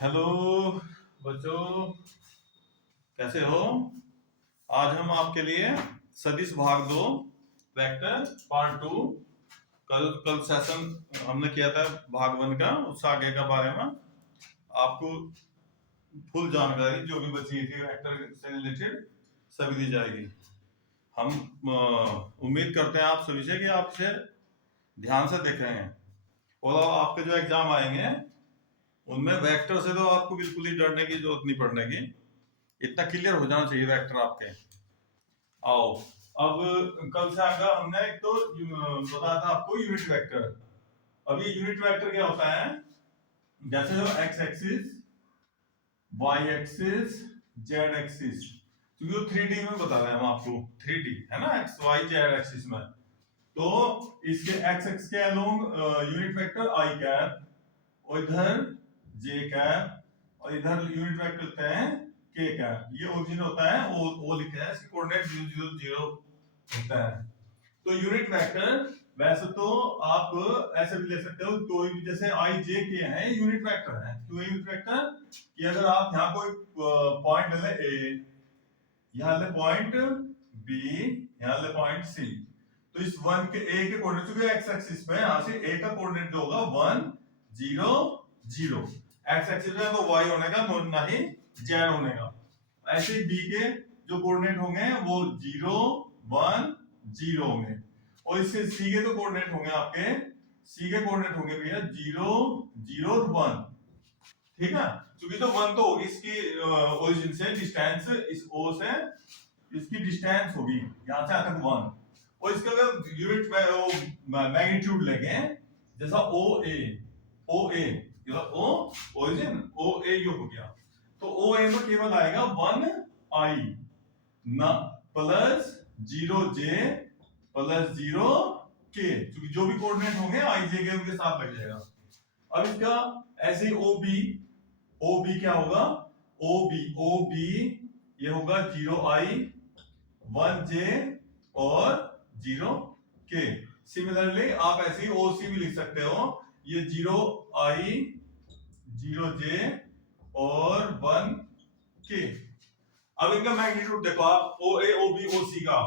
Hello बच्चों, कैसे हो? आज हम आपके लिए सदिश भाग 2 वेक्टर पार्ट 2। कल कल सेशन हमने किया था भाग 1 का, उससे आगे का बारे में आपको फुल जानकारी जो भी बची थी वेक्टर से रिलेटेड सभी दी जाएगी। हम उम्मीद करते हैं आप सभी से कि आप इसे ध्यान से देख रहे हैं और आपके जो एग्जाम आएंगे उनमें वेक्टर से तो आपको बिल्कुल ही डरने की जरूरत नहीं पड़ने की। इतना क्लियर हो जाना चाहिए वेक्टर आपके। आओ, अब कल से आगे हमने एक तो बताया था आपको यूनिट वेक्टर। अब ये यूनिट वेक्टर क्या होता है? जैसे जो X axis, Y axis, Z axis, क्योंकि वो 3D में बता रहे हैं हम आपको। 3D है ना, एक्स वाई जेड एक्सिस में। तो इसके एक्स एक्स के अलोंग यूनिट वेक्टर आई कैप, और इधर जे कैप, और इधर यूनिट वेक्टर होते हैं के कैप। ये ओरिजिन होता है, ओ लिखा है, इसके कोऑर्डिनेट 0 0 0 होता है। तो यूनिट वेक्टर वैसे तो आप ऐसे भी ले सकते हो, कोई भी जैसे आई जे के है यूनिट वेक्टर है। क्यों यूनिट वेक्टर? कि अगर आप यहाँ कोई पॉइंट ले लें ए, यहाँ ले पॉइंट बी, यहाँ ले पॉइंट सी, तो इस वन के ए के कोऑर्डिनेट, चूंकि एक्स एक्सिस में यहाँ से ए का कोऑर्डिनेट जो होगा 1 0 0, एक्स एक्सिस में तो y होने का, ना ही z होने का। ऐसे ही b के जो कोऑर्डिनेट होंगे वो 0 1 0 होंगे, और इससे c के तो कोऑर्डिनेट होंगे आपके, c के कोऑर्डिनेट होंगे भैया 0 0 1। ठीक है, क्योंकि तो 1 तो होगी इसकी ओरिजिन से डिस्टेंस, इस o से इसकी डिस्टेंस होगी यहां से तक 1, और इसका अगर यूनिट मैग्नीट्यूड लेंगे जैसा ओ ए ओ ओरिजिन ओ ए यो हो गया, तो ओ ए में केवल आएगा 1 आई ना प्लस 0 जे प्लस 0 के, क्योंकि जो भी कोऑर्डिनेट होंगे आई जे के उनके साथ लग जाएगा। अब इसका ऐसे ही ओ बी क्या होगा? ओ बी ये होगा 0 आई 1 जे और 0 के। सिमिलरली आप ऐसे ही ओ सी भी लिख सकते हो, ये 0 आई 0 जे और 1 के। अब इनका मैग्नीट्यूड देखो आप, ओ ए ओ बी ओ सी का,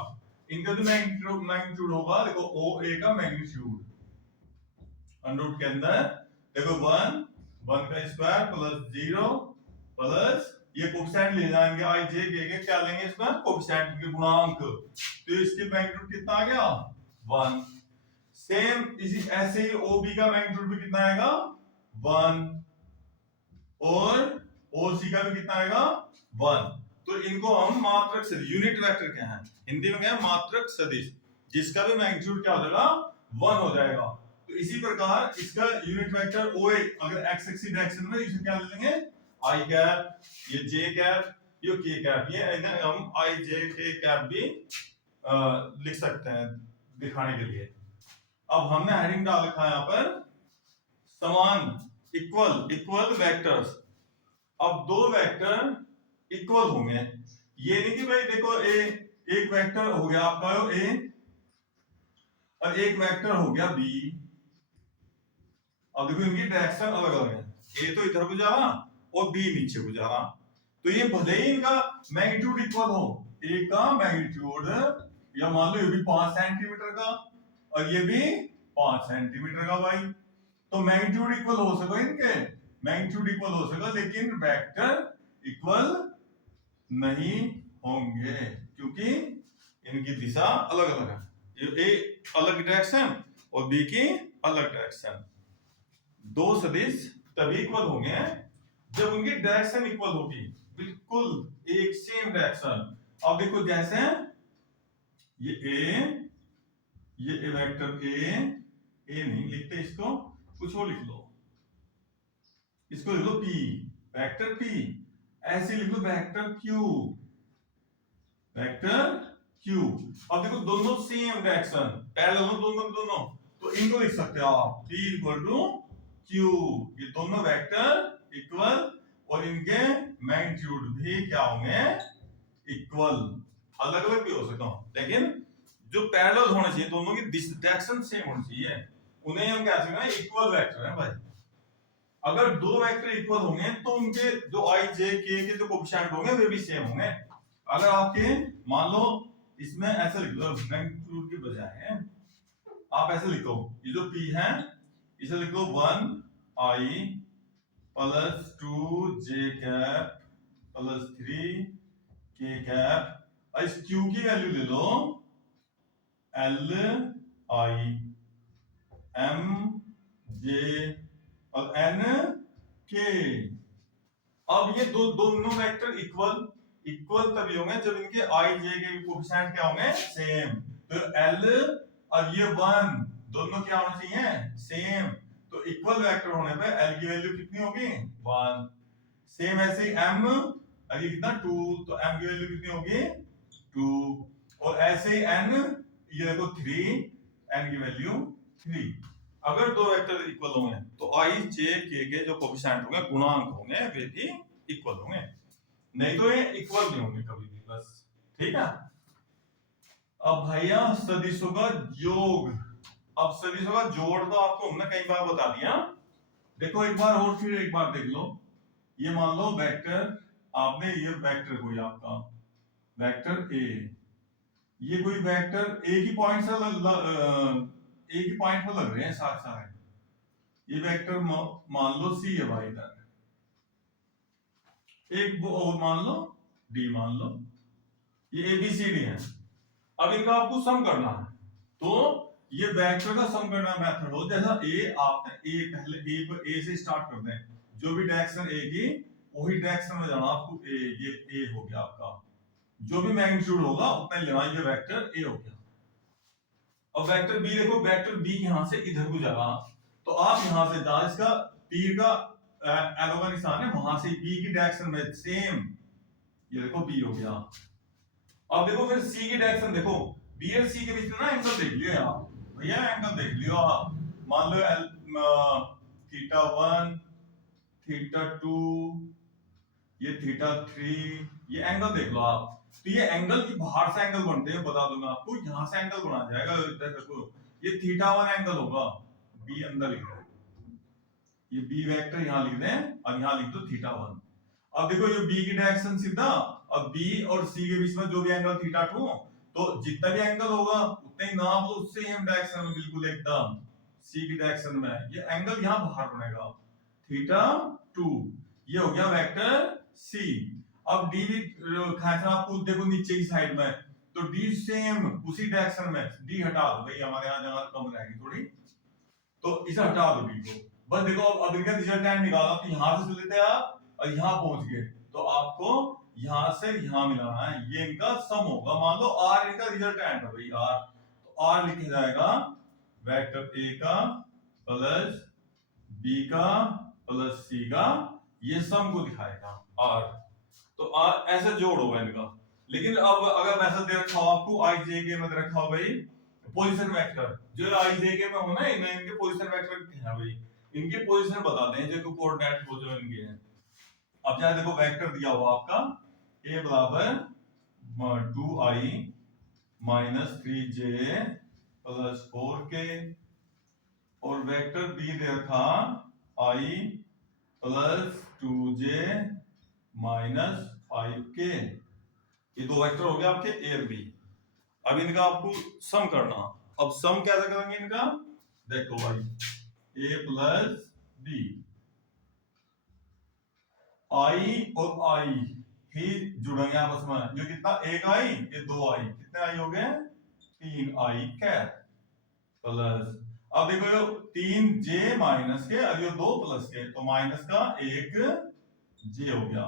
इनका जो मैग्नीट्यूड होगा, देखो ओ ए का मैग्नीट्यूड अंडर के अंदर देखो 1 का स्क्वायर प्लस 0 प्लस ये कोफिशिएंट ले जाएंगे आई जे के क्या लेंगे इसमें? कोफिशिएंट के गुणांक, तो इसकी मैग्नीट्यूड कितना आ गया? 1। सेम इसी ऐसे ही ओबी का मैग्नीट्यूड भी कितना आएगा? 1, और ओसी का भी कितना आएगा? 1। तो इनको हम मात्रक सदिश, यूनिट वेक्टर क्या है हिंदी में, क्या है? मात्रक सदिश, जिसका भी मैग्नीट्यूड क्या हो जाएगा? 1 हो जाएगा। तो इसी प्रकार इसका यूनिट वेक्टर ओए अगर एक्स एक्सिस डायरेक्शन में इसे क्या ले लेंगे? आई कैप, ये जे कैप, ये के कैप, ये हम आई जे के कैप भी लिख सकते हैं दिखाने के लिए। अब हमने हेडिंग डाल रखा है यहाँ पर समान, इक्वल वेक्टर्स। अब दो वेक्टर इक्वल होंगे, ये नहीं कि भाई देखो एक वेक्टर हो गया आपका ए और एक वेक्टर हो गया बी। अब देखो इनकी डायरेक्शन अलग अलग है, ए तो इधर को जा रहा और बी नीचे को जा रहा, तो ये भले ही इनका मैग्नीट्यूड इक्वल हो, ए का मैग्नीट्यूड या मान लो ये भी 5 सेंटीमीटर का और ये भी 5 सेंटीमीटर का भाई, तो मैग्नीट्यूड इक्वल हो सके, इनके मैग्नीट्यूड इक्वल हो सके, लेकिन वेक्टर इक्वल नहीं होंगे क्योंकि इनकी दिशा अलग अलग है। ये ए अलग डायरेक्शन और बी की अलग डायरेक्शन। दो सदिश तभी इक्वल होंगे जब उनकी डायरेक्शन इक्वल होगी, बिल्कुल एक सेम डायरेक्शन। अब देखो जैसे ये वेक्टर ए नहीं लिखते इसको, कुछ और लिख लो, इसको लिख लो पी, वेक्टर पी। ऐसे लिख लो वेक्टर क्यू, अब देखो दोनों सेम डायरेक्शन, पैरेलल दोनों, तो इनको लिख सकते हो आप P इक्वल टू Q। ये दोनों वेक्टर इक्वल और इनके मैग्नीट्यूड भी क्या होंगे? इक्वल। अलग अलग भी हो सकता हूं, लेकिन जो पैरेलल होना चाहिए, दोनों की डायरेक्शन सेम होनी चाहिए, उन्हें हम क्या कहेंगे? इक्वल वेक्टर है भाई। अगर दो वेक्टर इक्वल होंगे तो उनके जो आई जे के जो कोएफिशिएंट होंगे वे भी सेम होंगे। अगर आपके मान लो इसमें ऐसे लिख लो मैग्नीट्यूड की बजाय आप ऐसे लिखो, ये जो p है इसे लिखो 1i plus 2j cap plus 3k cap. इस q की वैल्यू ले लो l i m j और n k। अब ये दोनों वेक्टर इक्वल तभी होंगे जब इनके आई जे के कोएफिशिएंट क्या होंगे सेम। तो l और ये 1 दोनों क्या होना चाहिए सेम। तो इक्वल वेक्टर होने पे l की वैल्यू कितनी होगी 1। सेम ऐसे ही m और ये कितना 2 तो m की वैल्यू कितनी होगी 2। और ऐसे ही n ये देखो 3 n की वैल्यू 3। अगर दो वेक्टर इक्वल होंगे तो आई जे के जो कोएफिशिएंट होंगे गुणांक होंगे वे भी इक्वल होंगे, नहीं तो ये इक्वल नहीं होंगे कभी भी बस। ठीक है। अब भैया सदिशों का योग। अब सदिशों का जोड़ तो आपको हमने कई बार बता दिया। देखो एक बार और फिर एक बार देख लो। ये मान लो वेक्टर आपने ये वेक्टर कोई आपका वेक्टर ए, ये कोई वेक्टर एक ही पॉइंट से एक ही पॉइंट पर लग रहे हैं साथ साथ। ये वेक्टर मान लो सी है भाई इधर, एक वो और मान लो डी मान लो, ये ए बी सी डी है। अब इनका आपको सम करना है तो ये वेक्टर का सम करना मेथड हो जैसा ए आपने ए पहले ए पर ए से स्टार्ट कर दें, जो भी डायरेक्शन ए की वही डायरेक्शन में जाना आपको। ये ए हो गया आपका, जो भी मैग्नीट्यूड होगा उतना ही लेना। ये वेक्टर ए हो गया। अब वेक्टर बी देखो, वेक्टर बी यहां से इधर को जाएगा तो आप यहां से जहां इसका तीर का एरो का निशान है वहां से बी की डायरेक्शन में सेम, ये देखो बी हो गया। अब देखो फिर सी की डायरेक्शन देखो, बी और सी के बीच में ना एंगल देख लियो यार भैया, एंगल देख लियो आप। मान लो थीटा 1 थीटा 2 ये थीटा 3, ये एंगल देख लो आप। तो ये एंगल की बाहर से एंगल बनते हैं बता दूं मैं आपको, यहां से एंगल बना जाएगा इधर देखो, ये थीटा 1 एंगल होगा। बी अंदर लिख दो, ये बी वेक्टर यहां लिख दें और यहां लिख दो थीटा 1। अब देखो ये बी की डायरेक्शन सीधा, अब बी और सी के बीच में जो भी एंगल थीटा 2, तो जितना भी एंगल होगा उतने ही नाप लो सेम डायरेक्शन में बिल्कुल एकदम सी की डायरेक्शन में। ये एंगल यहां बाहर बनेगा थीटा 2, ये हो गया वेक्टर सी। अब डी भी खींचना आपको देखो नीचे की साइड में, तो डी सेम उसी डायरेक्शन में, डी हटा दो भाई हमारे यहाँ जगह कम रहेगी थोड़ी, तो इसे हटा दो डी को। बस देखो अब इनका रिजल्टेंट निकाला तो यहां से लेते आप और यहां पहुंच गए तो आपको यहां से यहां मिलाना है, ये इनका सम होगा। मान लो आर इनका रिजल्टेंट है भाई आर, तो आर लिखा जाएगा वेक्टर ए का प्लस बी का प्लस सी का, ये सम को दिखाएगा आर। तो आर ऐसे जोड़ होगा इनका। लेकिन अब अगर वैसा दे रखा हो आपको आई जे के में दे रखा हो भाई पोजीशन वेक्टर, जो आई जे के में हो ना इनके पोजीशन वेक्टर क्या है भाई, इनके पोजीशन बता दें जो कोऑर्डिनेट हो जो इनके हैं। अब चाहे देखो वेक्टर दिया हुआ आपका a बराबर 2i minus 3j plus 4k, और वेक्टर b दे रखा i plus 2j minus 5k। ये दो वेक्टर हो गए आपके ए और बी। अब इनका आपको सम करना। अब सम कैसे करेंगे इनका, देखो भाई ए प्लस बी, आई और आई ही जुड़ेंगे आपस में। ये कितना एक आई ये दो आई, कितने आई हो गए 3 आई कैप प्लस, अब देखो ये 3 जे माइनस के और ये 2 प्लस के, तो माइनस का 1 जे हो गया।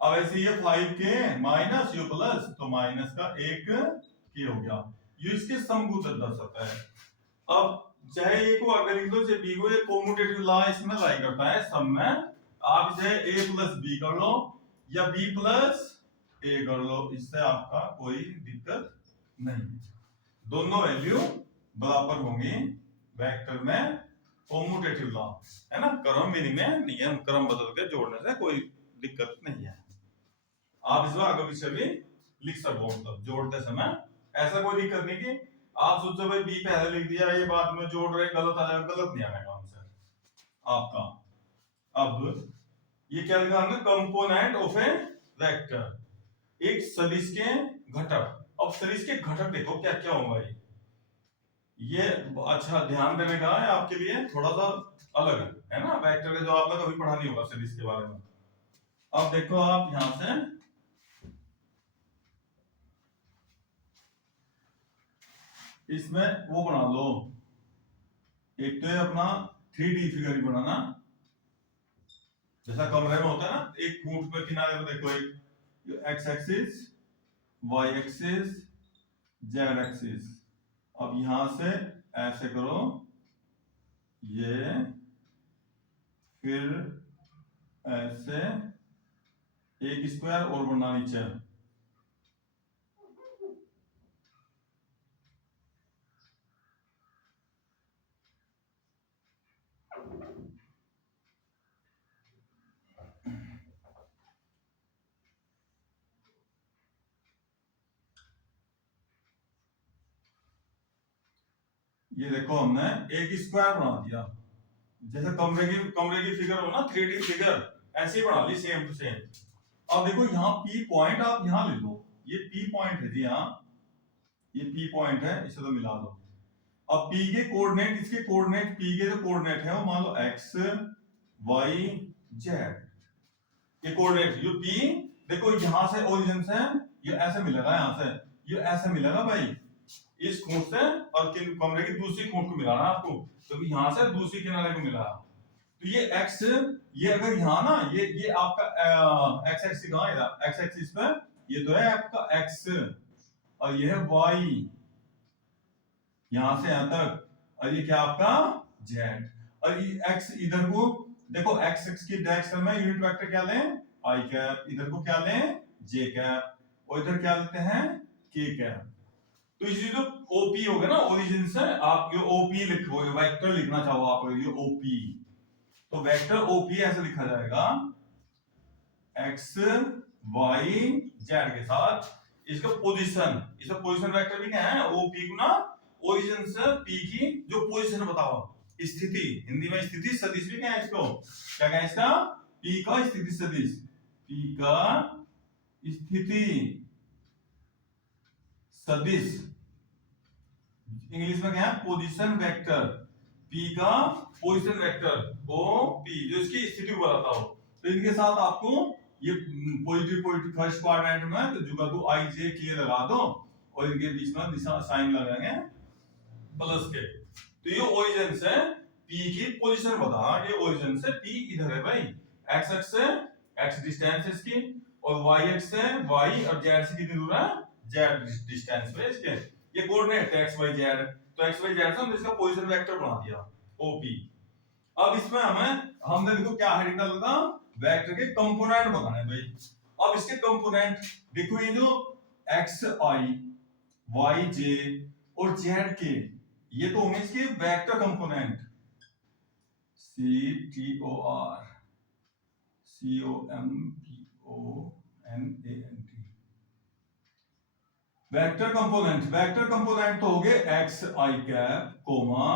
अब ऐसे ये 5 के माइनस ये प्लस, तो माइनस का 1 के हो गया। ये इसके सम को दर्शाता है। अब चाहे ए को अगर लिख दो चाहे बी को, ये कॉम्यूटेटिव लॉ इसमें लाई करता है सम में। आप इसे a प्लस बी कर लो या b प्लस a कर लो, इससे आपका कोई दिक्कत नहीं, दोनों वैल्यू बराबर होंगी वेक्टर में। कॉम्यूटेटिव लॉ है ना, क्रम विधि में नियम क्रम बदल के जोड़ने से कोई दिक्कत नहीं है। आप इसमें आगे पीछे भी लिख सको, मतलब जोड़ते समय ऐसा कोई दिक्कत नहीं कि आप सोचो भाई बी पहले लिख दिया ये बाद में जोड़ रहे गलत आ जाएगा, गलत नहीं आएगा हमसे आपका। अब ये क्या लिखा हमने, कंपोनेंट ऑफ ए वेक्टर, एक सदिश के घटक। अब सदिश के घटक देखो क्या क्या होगा ये अच्छा ध्यान देने का है आपके लिए, थोड़ा सा अलग है ना वेक्टर का, जो आपने कभी पढ़ा नहीं होगा सदिश के बारे में। अब देखो आप यहां से इसमें वो बना लो, एक तो अपना 3D फिगर ही बनाना, जैसा कमरे में होता है ना, एक फूट पे किनारे में देखो, एक X axis, Y axis, Z axis. अब यहां से ऐसे करो ये, फिर ऐसे एक स्क्वायर और बनना नीचे, ये देखो हमने एक स्क्वायर बना दिया, जैसे कमरे की फिगर हो ना 3D फिगर, ऐसे ही बना ली सेम टू सेम। अब देखो यहाँ P पॉइंट आप यहाँ ले लो, ये P पॉइंट है जी, यहाँ ये P पॉइंट है, इसे तो मिला दो। अब P के कोऑर्डिनेट, इसके कोऑर्डिनेट, P के जो कोऑर्डिनेट है वो मान लो x y z, ये कोऑर्डिनेट जो P देखो यहाँ से ओरिजिन से ये ऐसे मिलेगा, यहाँ से ये ऐसे मिलेगा भाई, इस खूंट से और कमरे की दूसरी खूंट को मिलाना आपको, तो यहां से दूसरी किनारे को मिला, तो ये x, ये अगर यहाँ ना ये आपका x एक्सिस कहां है, x एक्सिस पे ये तो है आपका x, और ये है y यहां से यहां तक, और ये क्या आपका z, और ये x इधर को देखो, x एक्सिस की डायरेक्शन में यूनिट वेक्टर क्या लें, i कैप, इधर को क्या लें, j कैप, और इधर क्या लेते हैं, k कैप। तो इसी जो OP हो गया ना ओरिजिन से, आप ये OP लिखोगे, वेक्टर लिखना चाहो आप ये OP, तो वेक्टर OP ऐसे लिखा जाएगा x y z के साथ, इसका पोजीशन, इसका पोजीशन वेक्टर भी क्या है, OP को ना ओरिजिन से P की जो पोजीशन बताओ, स्थिति, हिंदी में स्थिति सदिश भी क्या है, इसको क्या कहें, इसका P का स्थिति सदिश, P का स्थिति सदिश, इंग्लिश में क्या है, पोजीशन वेक्टर, P का पोजीशन वेक्टर OP, जो इसकी स्थिति को बताता हो। तो इनके साथ आपको ये पॉजिटिव फर्स्ट क्वाड्रेंट में तो जुगा को i j k लगा दो, और इनके बीच में निशान साइन लगाएंगे प्लस के, तो ये ओरिजिन से P की पोजीशन बता, ये ओरिजिन से P इधर है भाई, x एक्सिस से x डिस्टेंस इसकी, और y एक्सिस से y, और z से कितनी दूर है, z डिस्टेंस पे इसके, ये कोऑर्डिनेट है x y z, तो x y z से हमने इसका पोजीशन वेक्टर बना दिया OP। अब इसमें हमने देखो क्या हेडिंग डाला था, वेक्टर के कंपोनेंट बनाने भाई। अब इसके कंपोनेंट देखो, ये जो x i y j और z k, ये तो होंगे इसके vector component, C T O R C O M P O N A N T, vector component, vector component तो हो गए x i cap comma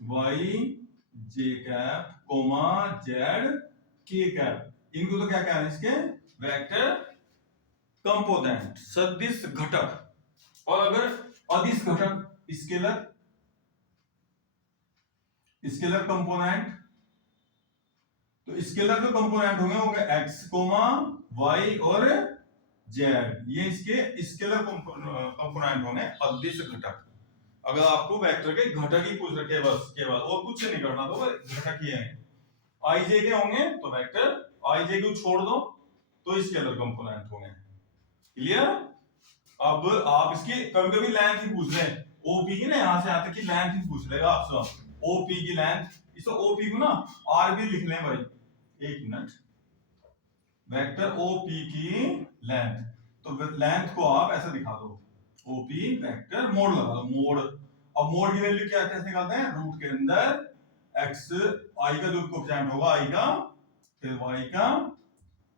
y j cap comma z k cap, इनको तो क्या कह रहे हैं, इसके वेक्टर कंपोनेंट, सदिश घटक। और अगर अदिश घटक, स्केलर, स्केलर कंपोनेंट, तो स्केलर जो कंपोनेंट होंगे x कोमा y और z, ये इसके स्केलर कंपोनेंट होंगे अदिश घटक। अगर आपको वेक्टर के घटक ही पूछ रखे बस केवल, और कुछ नहीं करना, तो घटक ही है, i j के होंगे तो वेक्टर, i j को छोड़ दो तो स्केलर कंपोनेंट होंगे, क्लियर। अब आप इसकी कभी कभी लेंथ ही पूछ रहे हैं, OP की ना, यहां से यहां तक की लेंथ ही पूछ लेगा आपसे, OP की लेंथ, इस OP को ना R भी लिख लें भाई, एक मिनट, वेक्टर OP की लेंथ, तो लेंथ को आप ऐसे दिखा दो, OP वेक्टर मोड लगा दो, मोड। अब मोड की वैल्यू क्या कैसे निकालते हैं, रूट के अंदर x i का जो कोएफिशिएंट होगा i का, फिर y का,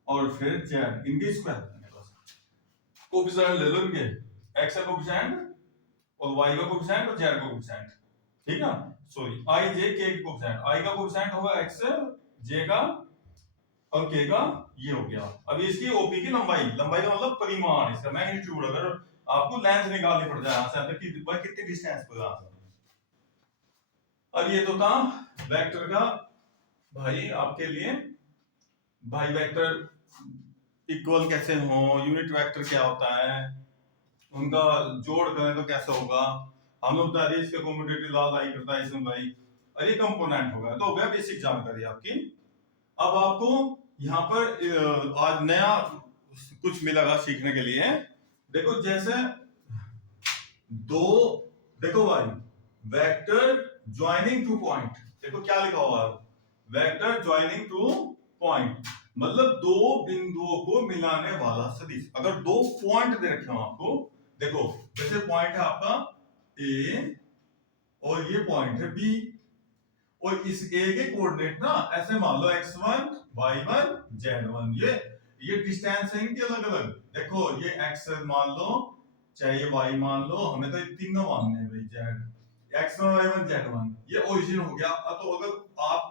और फिर z, इनके स्क्वायर कोएफिशिएंट ले लो, इनके x का कोएफिशिएंट और y का कोएफिशिएंट और z का कोएफिशिएंट, ठीक है, सॉरी i j k का कोएफिशिएंट, i का कोएफिशिएंट होगा x, जे का और के का ये हो गया। अब इसकी ओपी की लंबाई, लंबाई का मतलब परिमाण, इसका मैग्नीट्यूड। अगर आपको लेंथ निकालनी पड़ जाए यहाँ से अंदर की कितनी डिस्टेंस पर यहाँ से। अब ये तो था वेक्टर का भाई आपके लिए, भाई वेक्टर इक्वल कैसे हो, यूनिट वेक्टर क्या होता है, उनका जोड़ करें तो कैसे होगा, हम लोग बता दिए इसके कम्यूटेटिव लॉ लाई करता है इसमें भाई, और ये कंपोनेंट होगा। तो हो गया बेसिक जानकारी आपकी। अब आपको यहाँ पर आज नया कुछ मिलेगा सीखने के लिए। देखो जैसे दो, देखो भाई वेक्टर ज्वाइनिंग टू पॉइंट, देखो क्या लिखा हुआ है, वेक्टर ज्वाइनिंग टू पॉइंट, मतलब दो बिंदुओं को मिलाने वाला सदिश। अगर दो पॉइंट दे रखे हो आपको, देखो जैसे पॉइंट है आपका ए और ये पॉइंट है बी, और इस ए के कोऑर्डिनेट ना ऐसे मान लो x1 y1 z1, ये डिस्टेंस है इनकी अलग अलग। देखो ये x मान लो चाहे ये y मान लो, हमें तो ये तीनों मानने हैं भाई, z x1 y1 z1, ये ओरिजिन हो गया। तो अगर आप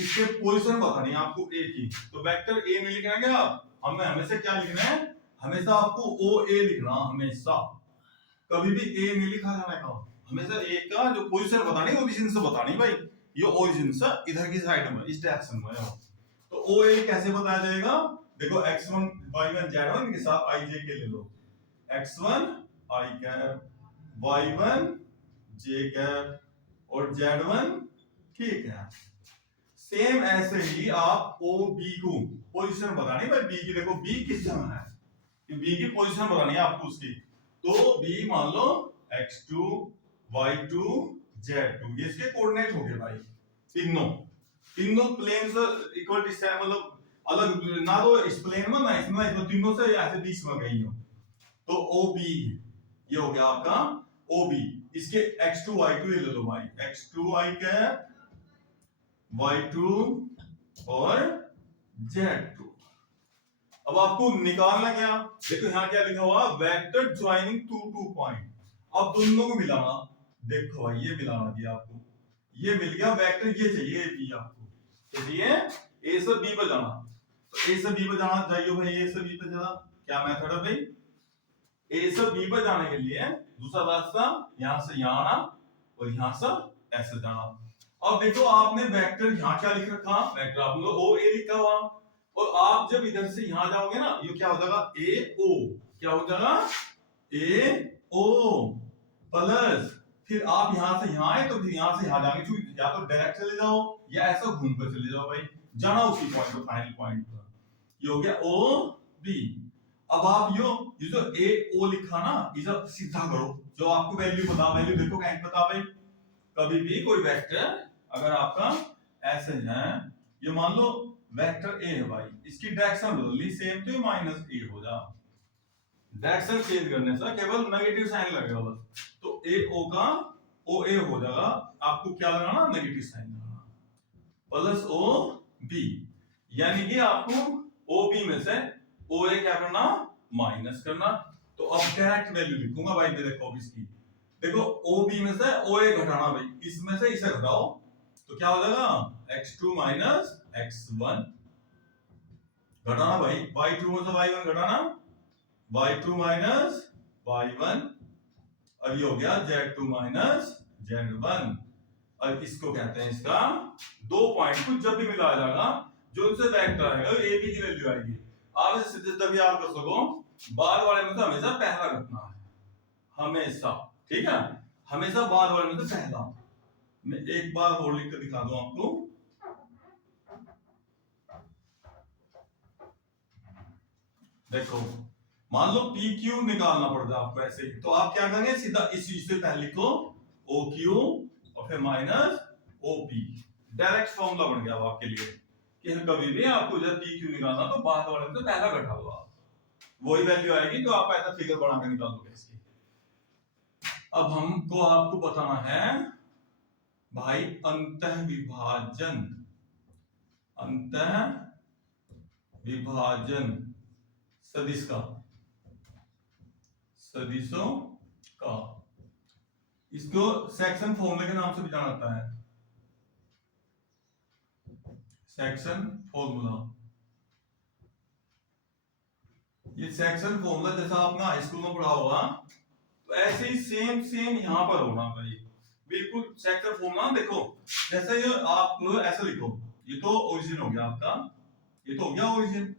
इसके पोजीशन बतानी है आपको ए की, तो वेक्टर ए में लिखना क्या, हमें हमेशा क्या लिखना है, हमेशा आपको ओ ए लिखना, हमेशा कभी भी ए नहीं लिखा जाने का, हमेशा ए का जो पोजीशन बतानी है ओरिजिन से बतानी भाई, ये ओरिजिन से इधर की साइड में इस डायरेक्शन में हो। तो ओ ए कैसे बताया जाएगा, देखो x1 y1 z1 के साथ i j के ले लो, x1 i cap y1 j cap और z1 ठीक है। सेम ऐसे ही आप ओ बी को पोजीशन बतानी भाई, बी की देखो बी किस जगह है, बी की पोजीशन बतानी है आपको उसकी। तो बी मान लो x2 y2 z2, ये इसके कोऑर्डिनेट हो गए भाई, तीनों प्लेन से इक्वल डिस्टेंस, मतलब अलग ना, तो इस प्लेन में ना इसमें, तो तीनों से ऐसे बीच में गई हो। तो ओ बी ये हो गया आपका ओ बी। इसके x2 y2 ये ले लो भाई, x2 y कैप y2 और z2। अब आपको निकालना क्या, देखो यहाँ क्या लिखा हुआ, वेक्टर ज्वाइनिंग टू पॉइंट। अब दोनों को मिलाना, देखो भाई ये मिलाना दिया आपको, ये मिल गया वेक्टर, ये चाहिए बी आपको, चाहिए ए से बी पर जाना। तो ए से बी पर जाना चाहिए भाई, ए से बी पर जाना क्या मेथड है भाई, ए से बी पर जाने के लिए दूसरा रास्ता यहां से यहां आना और यहां से ऐसे जाना। अब देखो आपने वेक्टर यहाँ क्या लिख रखा, वेक्टर आप लोग ओ ए लिखा हुआ, और आप जब इधर से यहां जाओगे ना, ये क्या हो जाएगा ए ओ, क्या हो जाएगा ए ओ प्लस, फिर आप यहां से यहां आए तो फिर यहां से यहां जाएंगे, या तो डायरेक्ट चले जाओ या ऐसा घूम कर चले जाओ भाई, जाना उसी पॉइंट पर, फाइनल पॉइंट पर। ये हो गया ओ बी। अब आप जो ए ओ लिखा ना, इसे सीधा करो, जो आपको वैल्यू बता, वैल्यू देखो क्या बता भाई, कभी भी कोई वेक्टर अगर आपका ऐसे है, ये मान लो वेक्टर ए है भाई, इसकी डायरेक्शन बदलनी सेम तो माइनस ए हो जा, डायरेक्शन चेंज करने से केवल नेगेटिव साइन लगेगा बस। तो ए ओ का ओ ए हो जाएगा, आपको क्या लगाना, नेगेटिव साइन लगाना, प्लस ओ बी, यानी कि आपको ओ बी में से ओ ए क्या करना, माइनस करना। तो अब डायरेक्ट वैल्यू लिखूंगा भाई, देखो इसकी, देखो ओ बी में से ओ ए घटाना भाई, इसमें से इसे घटाओ तो क्या हो जाएगा x2 माइनस x1, घटाना भाई, y2 में से y1 घटाना, y2 माइनस y1, और ये हो गया z2 माइनस z1। और इसको कहते हैं, इसका दो पॉइंट को जब भी मिलाया जाएगा, जो उनसे वेक्टर आएगा ए बी की वैल्यू आएगी, आप इसे सीधे तभी याद कर सको, बाद वाले में तो हमेशा पहला घटना है, हमेशा, ठीक है, हमेशा बाद वाले में तो पहला। मैं एक बार और लिख कर दिखा दूं आपको, देखो मान लो पी क्यू निकालना पड़ता है आपको ऐसे ही, तो आप क्या करेंगे, सीधा इस चीज से पहले लिखो ओ क्यू और फिर minus O P, direct formula बन गया आपके लिए कि कभी भी आपको जब पी क्यू निकालना तो बाद वाले में तो पहला घटा दो, आप वही वैल्यू आएगी तो आप ऐसा फिगर बना कर निकाल दोगे इसकी। अब हमको आपको बताना है भाई अंतः विभाजन, अंतः विभाजन सदिश का, सदिशों का, इसको सेक्शन फॉर्मूले के नाम से भी जाना जाता है। सेक्शन फॉर्मूला, ये सेक्शन फॉर्मूला जैसा आपने हाई स्कूल में पढ़ा होगा, तो ऐसे ही सेम सेम यहां पर होना भाई, बिल्कुल सेक्शन फॉर्मूला। देखो जैसे ये आप ऐसे लिखो, ये तो ओरिजिन हो गया आपका, ये तो हो गया ओरिजिन,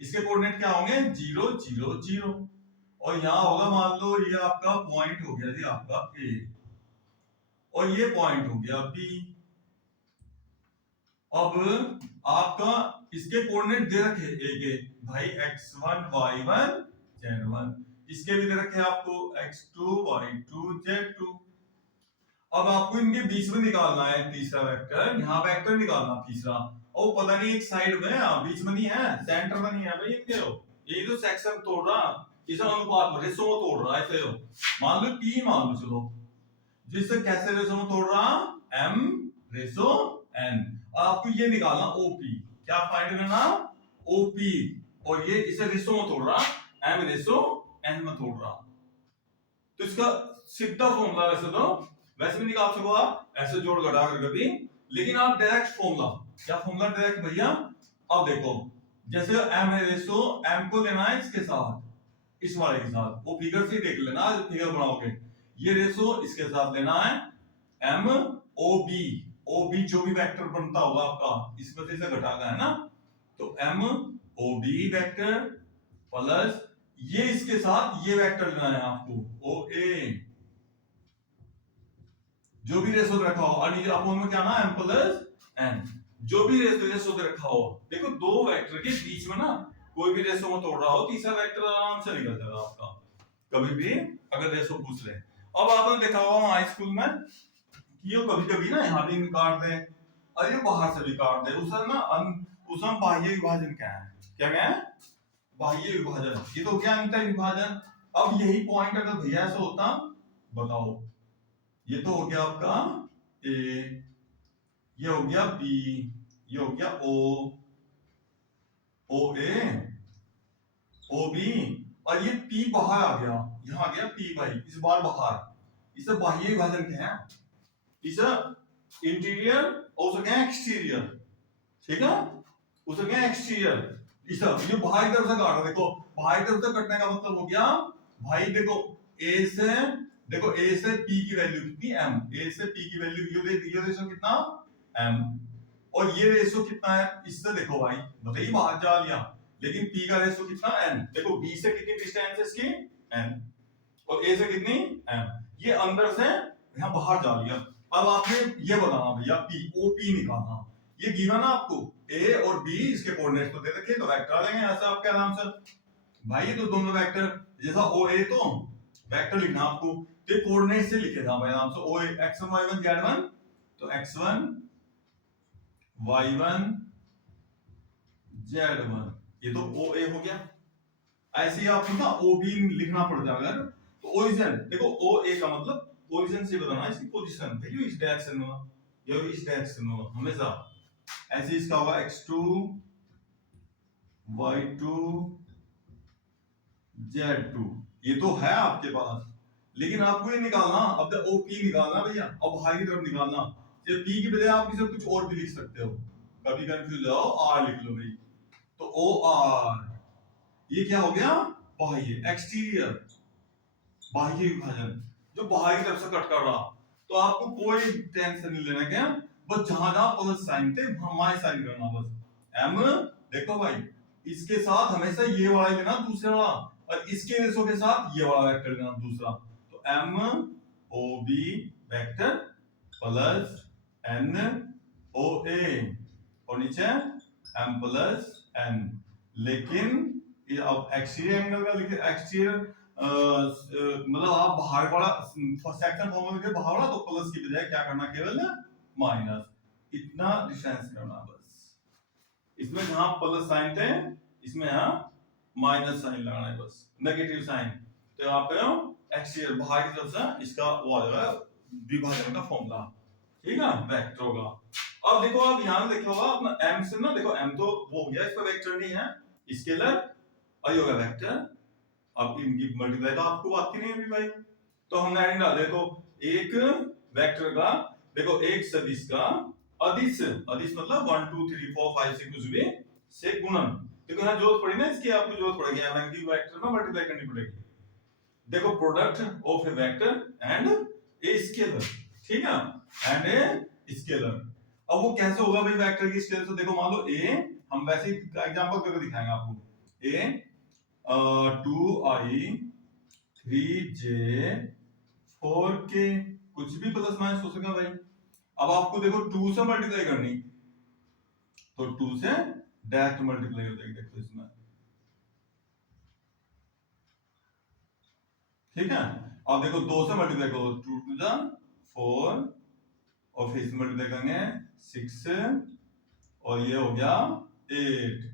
इसके कोऑर्डिनेट क्या होंगे 0 0 0, और यहाँ होगा मान लो ये आपका पॉइंट हो गया जी आपका ए, और ये पॉइंट हो गया बी। अब आपका इसके कोऑर्डिनेट दे रखे ए के भाई x1 y1 z1, इसके भी दे रखे आपको x2 y2 z2। अब आपको इनके बीच में निकालना है तीसरा वेक्टर, यहाँ वेक्टर निकालना तीसरा, और पता नहीं एक साइड में बीच में नहीं है, सेंटर में नहीं है भाई इनके, ये जो सेक्शन तोड़ रहा इस अनुपात में रेशो में तोड़ रहा है ऐसे हो, मान लो p मान लो, चलो जिससे कैसे रेशो में तोड़ रहा m रेशो n। आपको ये निकालना OP, क्या फाइंड करना OP, और ये इसे रेशो में तोड़ रहा m रेशो n में तोड़ रहा, तो इसका सीधा फॉर्मूला वैसे भी निकाल सको आप ऐसे जोड़ घटा कर कभी, लेकिन आप डायरेक्ट फॉर्मूला, क्या फॉर्मूला डायरेक्ट भैया। अब देखो जैसे m है रेशो, m को लेना है इसके साथ, इस वाले के साथ, वो फिगर से देख लेना फिगर बनाओगे, ये रेशो इसके साथ लेना है m OB, OB जो भी वेक्टर बनता होगा आपका इस वजह से घटा का है ना, तो m OB वेक्टर प्लस ये इसके साथ ये वेक्टर लेना है आपको OA, जो भी रेशो रखा हो, और नीचे आपको में क्या ना m प्लस n, जो भी रेशो रखा हो। देखो दो वेक्टर के बीच में ना कोई भी रेशो में तोड़ रहा हो, तीसरा वेक्टर आराम से निकल जाएगा आपका, कभी भी अगर रेशो पूछ ले। अब आपने देखा होगा हाई स्कूल में कि ये कभी कभी ना यहाँ भी काट दे और ये बाहर से भी काट दे, उसमें ना उसमें बाह्य विभाजन क्या है, क्या है बाह्य विभाजन, ये तो क्या अंतर विभाजन। अब यही पॉइंट अगर भैया ऐसा होता, बताओ ये तो हो गया आपका ए, ये हो गया बी, ये हो गया ओ, ओ ए, ओ बी, और ये पी बाहर आ गया, यहां आ गया पी भाई इस बार बाहर, इसे बाह्य विभाजन क्या है, इसे इंटीरियर और उसे क्या एक्सटीरियर, ठीक है, उसे क्या एक्सटीरियर, इसे ये बाहर की तरफ से काट रहा, देखो बाहर की तरफ से कटने का मतलब हो गया भाई, देखो ए से, देखो a से p की वैल्यू कितनी m, a से p की वैल्यू ये रेशो कितना m, और ये रेशो कितना है, इससे देखो भाई बताइए बाहर जा लिया, लेकिन p का रेशो कितना n, देखो b से कितनी डिस्टेंस है इसकी n, और a से कितनी m, ये अंदर से यहां बाहर जा लिया। अब आपने ये बताना भैया p OP निकालना, ये गिवन ना आपको a और b, इसके कोऑर्डिनेट्स तो दे रखे, तो वेक्टर आ जाएंगे ऐसा आपके आराम से भाई, ये तो दोनों वेक्टर जैसा OA, तो वेक्टर लिखना आपको, तो कोऑर्डिनेट से लिखे था भाई आराम से, ओ x1 y1 z1, तो x1 y1 z1, ये तो OA हो गया। ऐसे ही आपको ना OB लिखना पड़ जाएगा, तो ओरिजिन देखो OA का मतलब ओरिजिन से बताना इसकी पोजीशन, देखिए इस डायरेक्शन में या इस डायरेक्शन में हमेशा, ऐसे इसका होगा x2 y2 z2, ये तो है आपके पास, लेकिन आपको ये निकालना, अब तो OP निकालना भैया, अब बाहर की तरफ निकालना, ये P की बजाय आप किसी कुछ और भी लिख सकते हो, कभी कंफ्यूज हो R लिख लो भाई, तो OR, ये क्या हो गया बाह्य एक्सटीरियर, बाह्य विभाजन जो बाहर की तरफ से कट कर रहा, तो आपको कोई टेंशन नहीं लेना, क्या बस जहां जहां प्लस साइन थे वहां साइन करना बस, M देखो भाई इसके साथ हमेशा ये वाला लेना दूसरा वाला, और इसके रेशो के साथ ये वाला वेक्टर लेना दूसरा, तो M OB vector plus N OA, और नीचे M प्लस N, लेकिन ये अब एक्सटीरियर एंगल का लिखे, एक्सटीरियर मतलब आप बाहर वाला सेक्शन फॉर्मूला लिखे बाहर वाला, तो प्लस की बजाय क्या करना केवल माइनस, इतना डिस्टेंस करना बस, इसमें जहां प्लस साइन थे इसमें यहां माइनस साइन लगाना है बस, नेगेटिव साइन, तो आप एक्सटीरियर बाहर की तरफ से इसका वो आ जाएगा विभाजन का फॉर्मूला, ठीक है वेक्टर होगा। अब देखो आप यहां देखा होगा अपना m से ना, देखो m तो वो हो गया, इस पर वेक्टर नहीं है, स्केलर और होगा वेक्टर, अब इनकी मल्टीप्लाई तो आपको आती नहीं अभी भाई, तो हमने ऐड डाल, देखो एक वेक्टर का, देखो एक सदिश का अदिश अदिश मतलब 1 2 3 4 5 से कुछ भी से गुणन। देखो यहाँ जरूरत पड़ी ना इसकी, आपको जरूरत पड़ेगी एमएनक्यू वेक्टर में मल्टीप्लाई करनी पड़ेगी। देखो product of A vector and a scalar, ठीक है, एंड ए स्केलर। अब वो कैसे होगा भाई वेक्टर की स्केलर से? देखो मान लो ए, हम वैसे ही एग्जांपल करके दिखाएंगे आपको। ए 2i 3j 4k, कुछ भी प्लस माइनस हो सकेगा भाई। अब आपको देखो 2 से मल्टीप्लाई करनी, तो 2 से डायरेक्ट मल्टीप्लाई हो जाएगी, देखो इसमें, ठीक है। अब देखो 2 से मल्टीप्लाई करो, 2 टू जा 4, और फिर से मल्टीप्लाई करेंगे 6, और ये हो गया 8।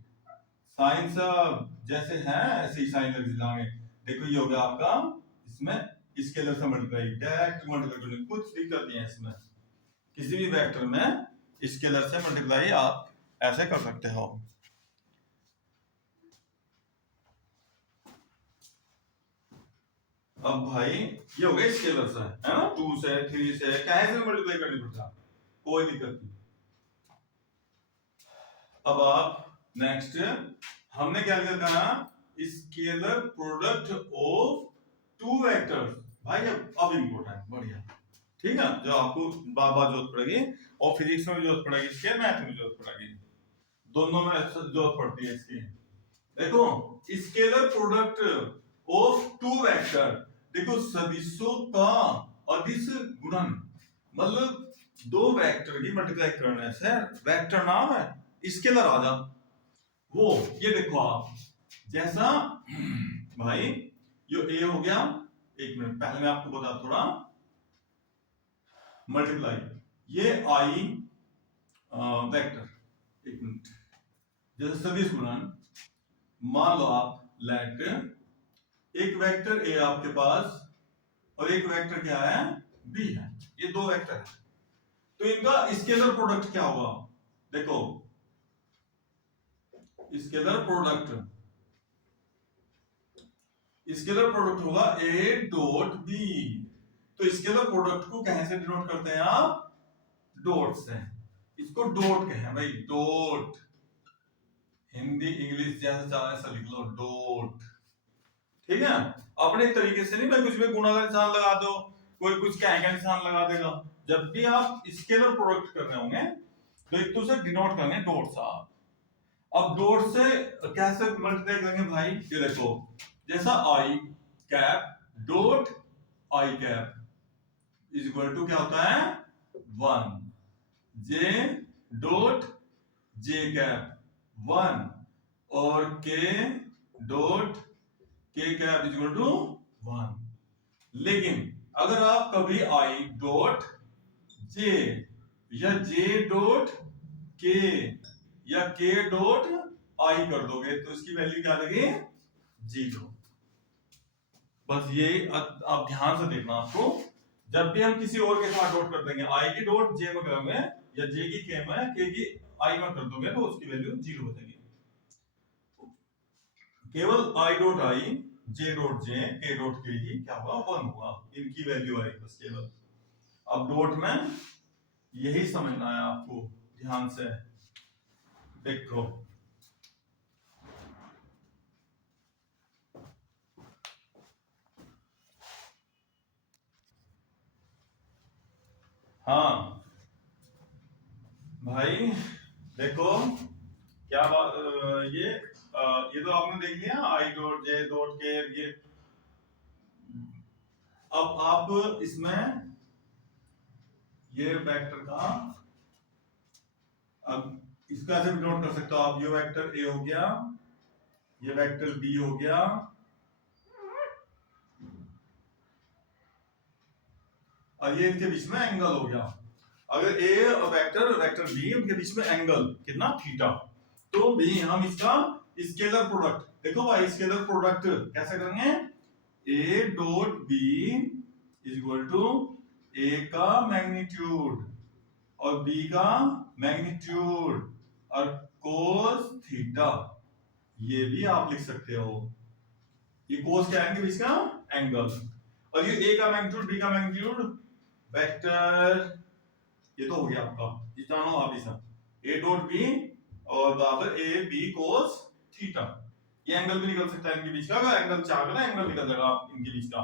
साइन सब जैसे है ऐसे ही साइन लग जाएंगे। देखो ये हो गया आपका, इसमें स्केलर से मल्टीप्लाई, डायरेक्ट मल्टीप्लाई करने कुछ दिक्कत नहीं है इसमें। किसी भी वेक्टर में स्केलर से मल्टीप्लाई आप ऐसे कर सकते हो। अब भाई ये हो गया स्केलर से, है ना, 2 से 3 से कैसे से मल्टीप्लाई करनी पड़ता, कोई दिक्कत नहीं। अब आप नेक्स्ट हमने क्या लिखा था, scalar product of two vectors. भाई अब इम्पोर्टेंट, बढ़िया, ठीक है, जो आपको बार बार जरूरत पड़ेगी, और फिजिक्स में भी जरूरत पड़ेगी इसके, मैथ में जरूरत पड़ेगी, दोनों में जरूरत पड़ती है इसकी। देखो scalar product of two vector, देखो सदिशों का अदिश गुणन, मतलब दो वेक्टर की मल्टीप्लाई करने से वेक्टर नाम है स्केलर आ जा। वो ये देखो आप, जैसा भाई ये ए हो गया, एक मिनट पहले मैं आपको बता थोड़ा, मल्टीप्लाई ये आई वेक्टर, एक मिनट, जैसे सदिश गुणन, मान लो आप लेट एक वेक्टर ए आपके पास और एक वेक्टर क्या है, बी है, ये दो वेक्टर है, तो इनका स्केलर प्रोडक्ट क्या होगा? देखो स्केलर प्रोडक्ट होगा ए डॉट बी। तो स्केलर प्रोडक्ट को कैसे डिनोट करते हैं आप? डॉट से। इसको डॉट कहें भाई, डॉट, हिंदी इंग्लिश जैसा चाहे ऐसा लिख लो, डॉट, ठीक है। अपने तरीके से नहीं भाई, कुछ भी गुणा का निशान लगा दो, कोई कुछ कहें का निशान लगा देगा। जब भी आप स्केलर प्रोडक्ट कर रहे होंगे तो एक तो से डिनोट करेंगे डॉट से आप। अब डॉट से कैसे मल्टीप्लाई करेंगे भाई, ये देखो, जैसा I cap dot I cap is equal to क्या होता है, 1, जे डॉट जे कैप 1, और के डॉट के कैप इज इक्वल टू 1। लेकिन अगर आप कभी आई डॉट जे या जे डॉट के या के डॉट आई कर दोगे तो इसकी वैल्यू क्या लगे, 0। बस ये आप ध्यान से देखना, आपको जब भी हम किसी और के साथ डॉट कर देंगे, आई की डॉट जे में करोगे या जे की के में, के की आई में कर दोगे तो उसकी वैल्यू 0 हो जाएगी। केवल I dot I, J dot J, के डॉट के ही क्या होगा, 1 होगा, इनकी वैल्यू आई बस केवल। अब डॉट में यही समझना है आपको, ध्यान से देखो। हाँ भाई देखो क्या बात, ये तो आपने देख लिया आई डॉट जे डॉट के, ये अब आप इसमें ये वेक्टर का, अब इसका ऐसे भी नोट कर सकते हो आप, ये वेक्टर ए हो गया, ये वेक्टर बी हो गया, और ये इनके बीच में एंगल हो गया। अगर ए और वेक्टर बी, उनके बीच में एंगल कितना, थीटा, तो भी हम इसका स्केलर प्रोडक्ट, देखो भाई स्केलर प्रोडक्ट कैसे करेंगे, A dot B is equal to A का मैग्नीट्यूड और बी का मैग्नीट्यूड और कोस थीटा, ये भी आप लिख सकते हो। ये कोस क्या है, बीच का एंगल, और ये ए का मैग्नीट्यूड बी का मैग्नीट्यूड, वेक्टर ये तो हो गया आपका, ये जानो आप इसे ए डॉट बी और बराबर ए बी कोस थीटा। ये एंगल भी निकल सकता है इनके बीच का, अगर एंगल चाहोगे ना एंगल निकल जाएगा आप इनके बीच का।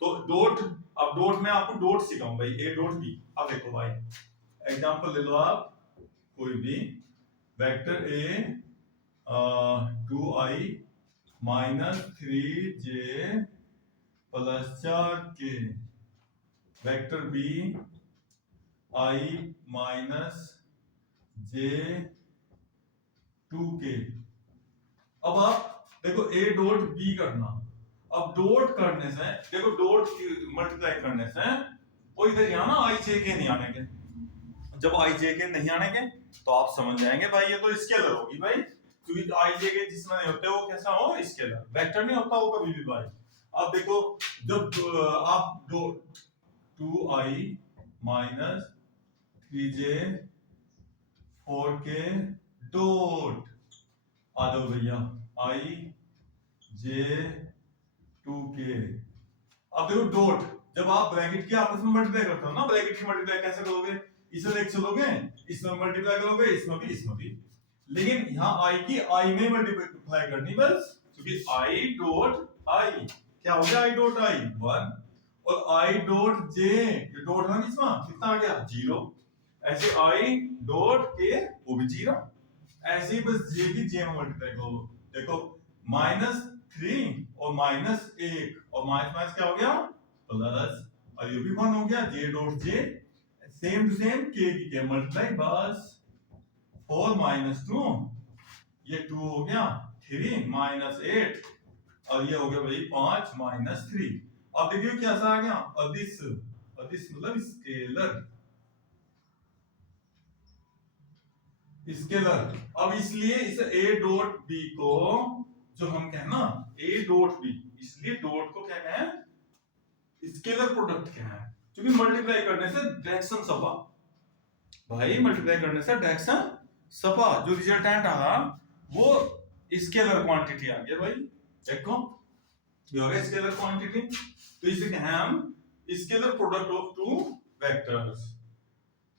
तो डॉट, अब डॉट में आपको डॉट सिखाऊं भाई, ए डॉट बी। अब देखो भाई एग्जांपल ले लो आप कोई भी, vector A 2i minus 3j plus 4k, vector B i minus j 2k। अब आप देखो ए डॉट बी करना, अब डॉट करने से देखो, डॉट मल्टीप्लाई करने से वो इधर यहाँ ना आई जे के नहीं आने के। जब आई जे के नहीं आने के तो आप समझ जाएंगे भाई ये तो स्केलर होगी भाई, क्योंकि आई जे के जिसमें नहीं होते वो कैसा हो, स्केलर। वेक्टर नहीं होता वो कभी भी भाई। अब देखो जब आप 2i minus 3j 4k dot आ जाओ भैया i j 2k। अब देखो डॉट, जब आप ब्रैकेट के आपस में मल्टीप्लाई करते हो ना, ब्रैकेट की मल्टीप्लाई कैसे करोगे, इसे लेके चलोगे, इसमें मल्टीप्लाई करोगे, इसमें भी, इसमें भी। लेकिन यहाँ i की i में मल्टीप्लाई करनी बस, क्योंकि i डॉट i क्या हो गया, i डॉट i 1 और i डॉट j, ये डॉट है इसमें कितना आ गया 0। ऐसे i डॉट k वो भी 0। ऐसे ही बस j की j में मल्टीप्लाई करो। देखो -3 और -1 और माइनस क्या हो गया प्लस, और ये भी 1 हो गया, j dot j same to same k की k मल्टीप्लाई, बस 4 - 2 ये 2 हो गया, 3 -8 और ये हो गया भाई 5 - 3। अब देखिए कैसा आ गया, अदिश, अदिश मतलब स्केलर, स्केलर। अब इसलिए इस a डॉट b को जो हम कहें ना a डॉट b, इसलिए डॉट को क्या कहें, स्केलर प्रोडक्ट कहें, क्योंकि मल्टीप्लाई करने से डायरेक्शन सपा भाई, मल्टीप्लाई करने से डायरेक्शन सपा, जो रिजल्टेंट आ वो स्केलर क्वांटिटी आ गया भाई। देखो ये हो गया स्केलर क्वांटिटी, तो इसे कहें हम scalar product of two vectors.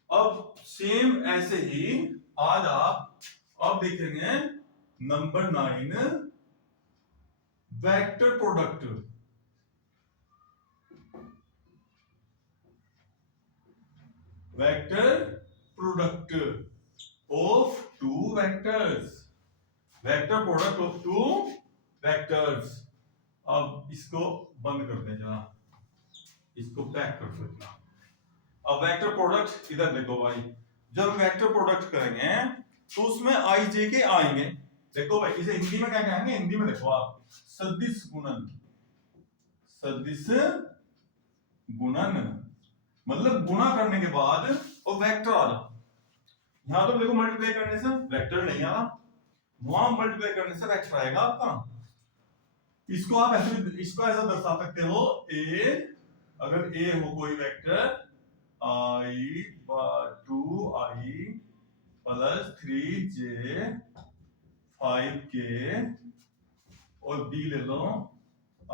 अब सेम ऐसे ही आज आप अब देखेंगे number 9 vector product. Vector product of two vectors, vector product of two vectors. अब इसको बंद कर दें जरा, इसको पैक कर देना। अब वेक्टर प्रोडक्ट इधर देखो भाई, जब वेक्टर प्रोडक्ट करेंगे तो उसमें आई जे के आएंगे। देखो भाई इसे हिंदी में क्या कहेंगे, हिंदी में देखो आप सदिश गुणन, सदिश गुणन मतलब गुणा करने के बाद वो वेक्टर आ रहा। यहां तो देखो मल्टीप्लाई करने से वेक्टर नहीं आ रहा, वहां मल्टीप्लाई करने से वेक्टर आएगा आपका। इसको आप ऐसे, इसको ऐसा दर्शा सकते हो, ए अगर ए हो कोई vector i 2i plus 3j 5k और b ले लो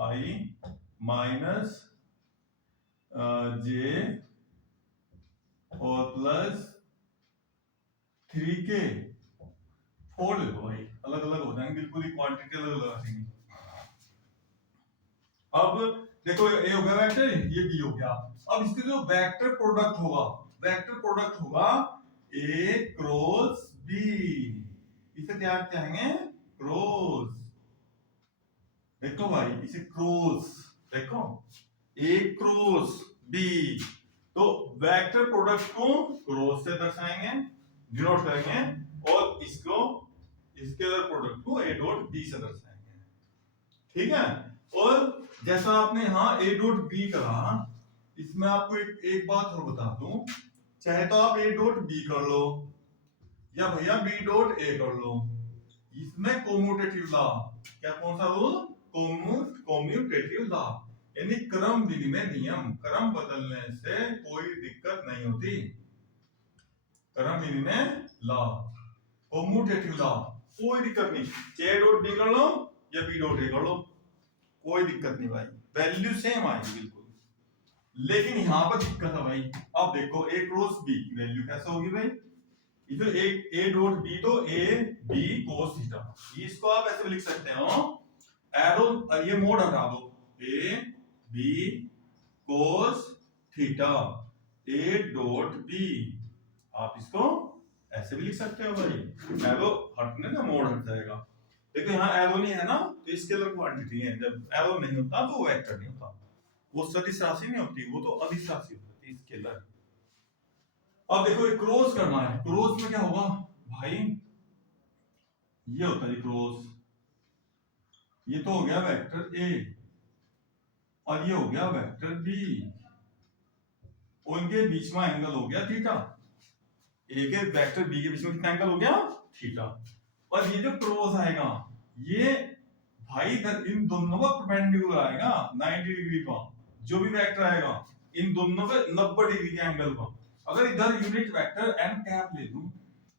i माइनस j और प्लस 3k 4 ले लो भाई, अलग अलग हो जाएंगे बिल्कुल ही, क्वांटिटी अलग अलग आ जाएंगी। अब देखो ए हो गया वेक्टर, ये बी हो गया। अब इसके जो वेक्टर प्रोडक्ट होगा, वेक्टर प्रोडक्ट होगा ए क्रॉस बी, इसे क्या कहेंगे क्रॉस। देखो भाई इसे क्रॉस, देखो ए क्रॉस बी, तो वेक्टर प्रोडक्ट को क्रॉस से दर्शाएंगे, डिनोट करेंगे, और इसको स्केलर प्रोडक्ट को ए डॉट बी से दर्शाएंगे। ठीक है, और जैसा आपने यहां ए डॉट बी करा, इसमें आपको एक बात और बता दूं, चाहे तो आप ए डॉट बी कर लो या भैया बी डॉट ए कर लो, इसमें कोम्यूटेटिव लॉ, क्या कौन सा रूल, कोम्यूटेटिव लॉ, यानी क्रम विनिमय नियम, क्रम बदलने से कोई दिक्कत नहीं होती। क्रम विनिमय लॉ, कोम्यूटेटिव लॉ, कोई दिक्कत नहीं, चाहे डॉट बी कर लो या बी डॉट ए कर लो, कोई दिक्कत नहीं भाई, वैल्यू सेम आएगी बिल्कुल। लेकिन यहाँ पर दिक्कत है भाई। अब देखो ए क्रॉस बी की वैल्यू कैसे होगी भाई, इधर ए डॉट बी तो ए बी कोस थीटा, इसको आप ऐसे भी लिख सकते हो, एरो ये मोड हटा दो, A B cos theta A dot B, आप इसको ऐसे भी लिख सकते हो भाई, एरो हटने का मोड हट जाएगा। देखो यहाँ एरो नहीं है ना, तो स्केलर क्वांटिटी है, जब एरो नहीं होता तो वो वेक्टर नहीं होता, वो सदिश राशि नहीं होती, वो तो अदिश राशि होती है, स्केलर। अब देखो ये क्रॉस करना है, क्रॉस में क्या होगा भाई, ये होता है क्रॉस, ये तो हो गया वेक्टर ए और ये हो गया वेक्टर बी, उनके बीच में एंगल हो गया थीटा, ए के वेक्टर बी के बीच में कितना एंगल हो गया थीटा। और ये जो क्रॉस आएगा ये भाई इधर इन दोनों का परपेंडिकुलर आएगा 90 डिग्री का, जो भी वेक्टर आएगा इन दोनों पे 90 डिग्री के एंगल का। अगर इधर यूनिट वेक्टर n कैप ले लूं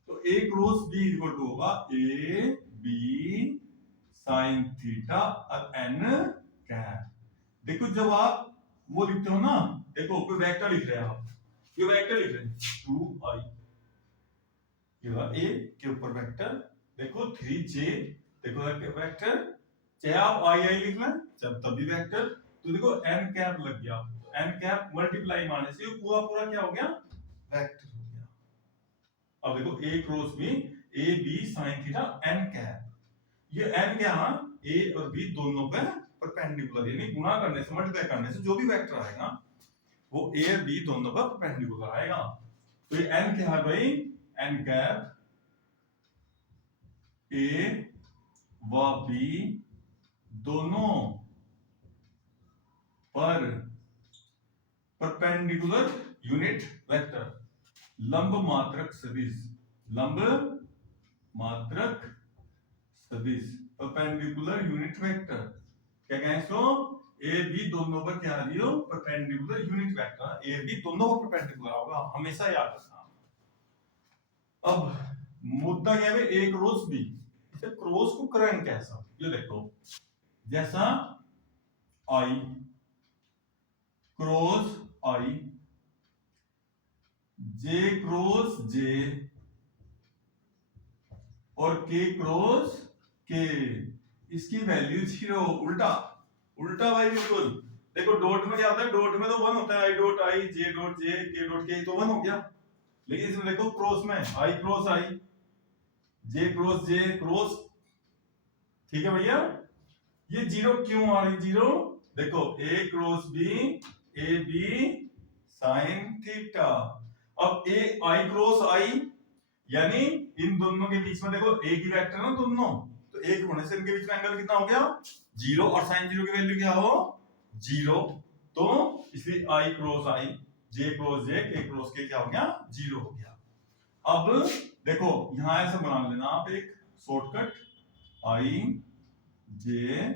तो a cross b equal to होगा a b sin थीटा और n कैप। देखो जब आप वो लिखते हो ना, देखो कोई वेक्टर लिख रहे हैं आप, ये वेक्टर लिख रहे हैं 2i, ये a के ऊपर वेक्टर, देखो 3j, देखो वेक्टर, चाहे आप आई आई लिख लें जब तब भी वेक्टर, तो देखो n कैप लग गया, n कैप मल्टीप्लाई मारने से पूरा पूरा क्या हो गया वेक्टर हो गया। अब देखो a cross b a b sin theta n cap, ये n क्या है a और b दोनों पे परपेंडिकुलर, यानी गुणा करने से मल्टीप्लाई करने से जो भी वेक्टर आएगा वो a और b दोनों पे परपेंडिकुलर आएगा। तो ये n क्या है भाई, n कैप a व b दोनों पर परपेंडिकुलर यूनिट वेक्टर, लंब मात्रक सदिश, लंब मात्रक सदिश परपेंडिकुलर यूनिट वेक्टर, क्या कहें इसको, ए बी दोनों पर क्या आ रही हो perpendicular unit vector, A B दोनों पर परपेंडिकुलर होगा, हमेशा याद रखना। अब मुद्दा क्या है, ए क्रॉस बी, इसे क्रॉस को करेंगे कैसा, ये देखो जैसा आई क्रॉस आई, जे क्रॉस जे और के क्रॉस के, इसकी वैल्यू 0, उल्टा उल्टा भाई बिल्कुल। देखो डॉट में क्या होता है, डॉट में तो 1 होता है, I dot I J dot J के डॉट के, तो 1 हो गया, लेकिन इसमें देखो क्रॉस में आई क्रॉस आई जे क्रॉस जे क्रॉस, ठीक है भैया, ये 0 क्यों आ रही 0, देखो a cross b A B sine theta, अब ए आई क्रॉस आई, यानी इन दोनों के बीच में देखो एक ही वेक्टर ना दोनों, तो एक होने से इनके बीच में एंगल कितना हो गया 0, और साइन 0 की वैल्यू क्या हो 0, तो इसलिए आई क्रॉस आई जे क्रॉस जे के क्रॉस के क्या हो गया 0 हो गया। अब देखो यहां ऐसे बना लेना आप एक शॉर्टकट, आई जे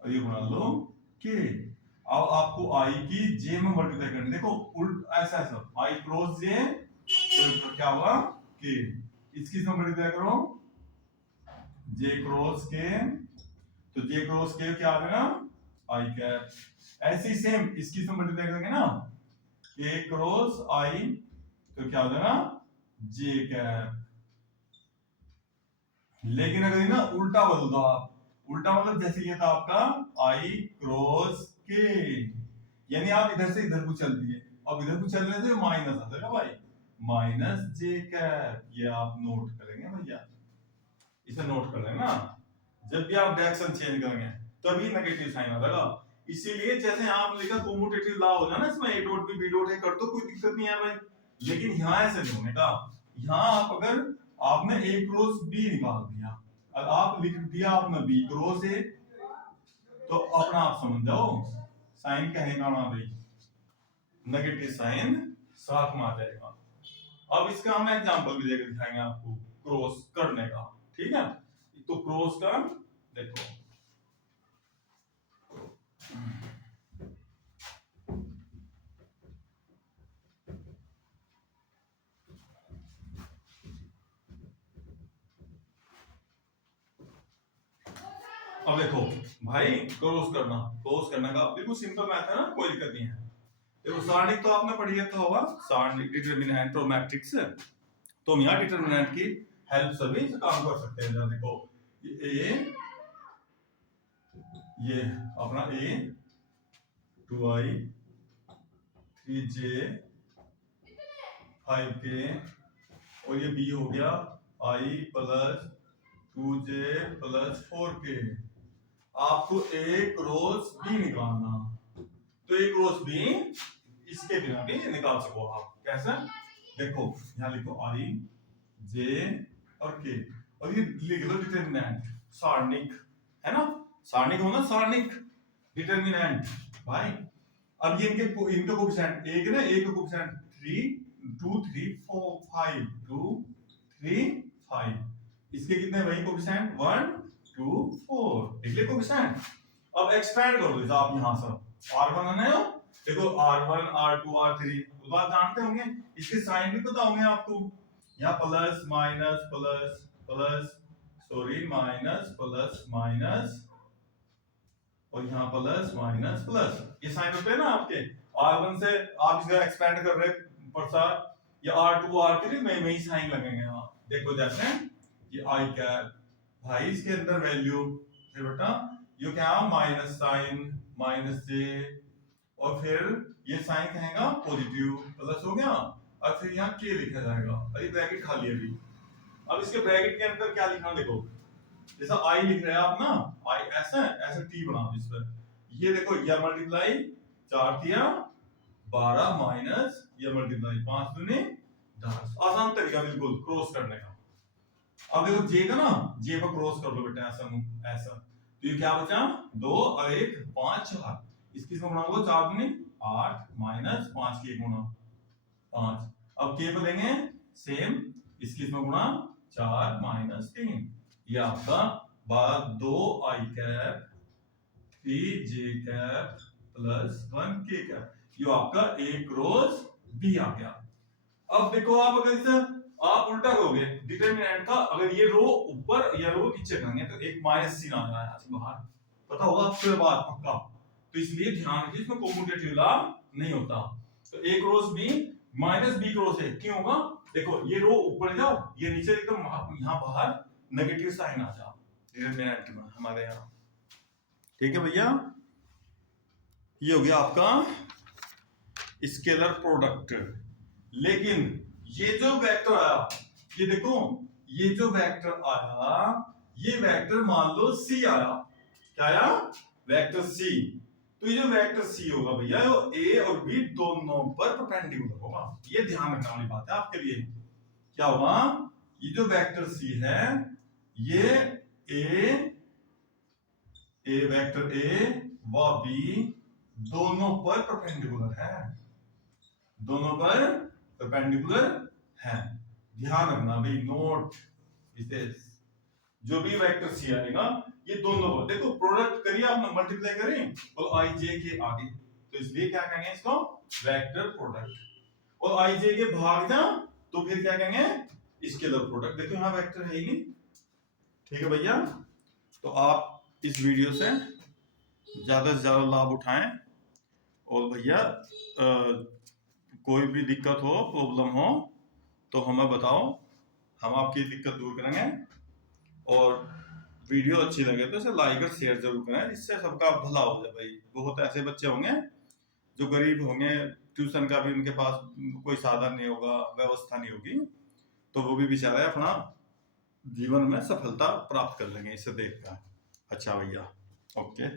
और ये बना लो के, अब आपको आई की जे में मल्टीप्लाई करनी, देखो उल्ट ऐसा ऐसा आई क्रॉस जे तो क्या होगा के, इसकी से मल्टीप्लाई करो जे क्रॉस के, तो जे क्रॉस के क्या आ गया आई कैप, ऐसी सेम इसकी से मल्टीप्लाई करेंगे ना के क्रॉस आई, तो क्या हो जाएगा जे कैप। लेकिन अगर ना उल्टा बदल दो आप, उल्टा मतलब जैसे ये था आपका आई क्रॉस के, यानी आप इधर से इधर को चल दिए, अब इधर को चलने से माइनस आ जाएगा भाई, माइनस जे कैप, ये आप नोट करेंगे भैया, इसे नोट कर लेना, जब भी आप डायरेक्शन चेंज करेंगे तभी नेगेटिव साइन आ जाएगा। इसीलिए जैसे आप लिखा कम्यूटेटिव लॉ हो जाए ना इसमें A dot B B dot A कर तो कोई दिक्कत नहीं है भाई, लेकिन यहाँ ऐसे नहीं होने का, यहाँ आप अगर आपने ए क्रॉस बी निकाल दिया और आप लिख दिया आपने बी क्रॉस ए, तो अपना आप समझ जाओ साइन कहेगा ना भाई नेगेटिव साइन साथ में आ जाएगा। अब इसका हम एग्जांपल भी देकर दिखाएंगे आपको क्रॉस करने का, ठीक है, तो क्रॉस का देखो अब देखो भाई क्रॉस करना का बिल्कुल सिंपल मैथड है, कोई दिक्कत नहीं है। देखो सारणिक तो आपने पढ़ी रखा होगा, सारणिक डिटरमिनेंट और मैट्रिक्स। तो हम यहाँ डिटरमिनेंट की हेल्प से भी काम कर सकते हैं। जरा देखो ये अपना a 2i 3j 5k और ये b हो गया i plus 2j plus 4k। आपको एक क्रॉस b निकालना, तो एक क्रॉस b इसके बिना भी निकाल सको आप। कैसे? देखो यहाँ लिखो i j और k और ये लिख लो डिटरमिनेंट, सारणिक है ना, सारणिक होना, सारणिक डिटरमिनेंट भाई। अब ये इनके कोएफिशिएंट एक ना, एक कोएफिशिएंट 3 2 3 4 5 2 3 5, इसके कितने भाई कोएफिशिएंट 1 2 4, लिख ले कोएफिशिएंट। अब एक्सपेंड कर दो आप यहां से, r1 है ना, देखो r1 r2 r3 तो आप जानते होंगे, इसके साइन भी पता होंगे आपको। यहाँ plus minus plus plus sorry minus plus minus और यहाँ प्लस माइनस प्लस, ये साइन होते हैं ना आपके। r1 से आप इसका एक्सपेंड कर रहे प्रसार, या r2 r3 में ही साइन लगेंगे। हाँ देखो जैसे ये i कैप भाई, इसके अंदर वैल्यू फिर बेटा ये क्या माइनस साइन माइनस j और फिर ये साइन कहेगा पॉजिटिव प्लस हो गया और फिर यहाँ k लिखा जाएगा। अरे ब्रैकेट खाली है अभी। अब इसके ब्रैकेट के अंदर क्या लिखना देखो, जैसा i लिख रहे हैं आप ना, i ऐसा ऐसा t बना दो इस पर। ये देखो ये मल्टीप्लाई 4 दिया 12 माइनस ये मल्टीप्लाई 5 दूनी 10, आसान तरीका बिल्कुल क्रॉस करने का। अब देखो j का ना, j पर क्रॉस कर लो बेटा ऐसा ऐसा, तो ये क्या बचा 2 और 1 5 4, इसकी इसमें गुणा करो 4 दूनी 8 माइनस 5 की 1 गुणा 5। अब k पर देंगे सेम, इसकी इसमें गुणा 4 माइनस 3, ये आपका 2 i cap 3 j cap plus 1 k cap, ये आपका a क्रॉस b आ गया। अब देखो आप अगर इसे आप उल्टा करोगे डिटरमिनेंट का, अगर ये रो ऊपर या रो नीचे करेंगे तो एक माइनस चिन्ह आ जाएगा बाहर, पता होगा आपको बात पक्का। तो इसलिए ध्यान रखिए इसमें कॉम्यूटेटिव लाभ नहीं होता। तो a cross b minus b cross a क्यों होगा, देखो ये रो ऊपर जाओ ये नीचे एकदम यहाँ बाहर नेगेटिव साइन आ जाओ डिटरमिनेंट में हमारे यहाँ। ठीक है भैया, ये हो गया आपका स्केलर प्रोडक्ट। लेकिन ये जो वेक्टर आया, ये देखो ये जो वेक्टर आया, ये वेक्टर मान लो c आया, क्या आया वेक्टर c, तो ये जो वेक्टर c होगा भैया वो a और b दोनों पर परपेंडिकुलर होगा। ये ध्यान रखने वाली बात है आपके लिए। क्या होगा, ये जो वेक्टर c है ये a वेक्टर a व b दोनों पर परपेंडिकुलर है, दोनों पर परपेंडिकुलर है। ध्यान रखना भाई, नोट इसे, जो भी वेक्टर c आएगा ये दोनों पर, देखो प्रोडक्ट करिए आपने मल्टीप्लाई करें और i j के आगे, तो इसलिए क्या कहेंगे इसको वेक्टर प्रोडक्ट। और i j के भाग जा तो फिर क्या कहेंगे स्केलर प्रोडक्ट। देखो यहाँ वेक्टर है ही नहीं। ठीक है भैया, तो आप इस वीडियो से ज्यादा से ज्यादा लाभ उठाएं और भैया कोई भी दिक्कत हो प्रॉब्लम हो तो हमें बताओ, हम आपकी दिक्कत दूर करेंगे। और वीडियो अच्छी लगे तो इसे लाइक और शेयर जरूर करें, इससे सबका भला हो जाए भाई। बहुत ऐसे बच्चे होंगे जो गरीब होंगे, ट्यूशन का भी उनके पास कोई साधन नहीं होगा, व्यवस्था नहीं होगी, तो वो भी बेचारे अपना जीवन में सफलता प्राप्त कर लेंगे इसे देखकर। अच्छा भैया, ओके।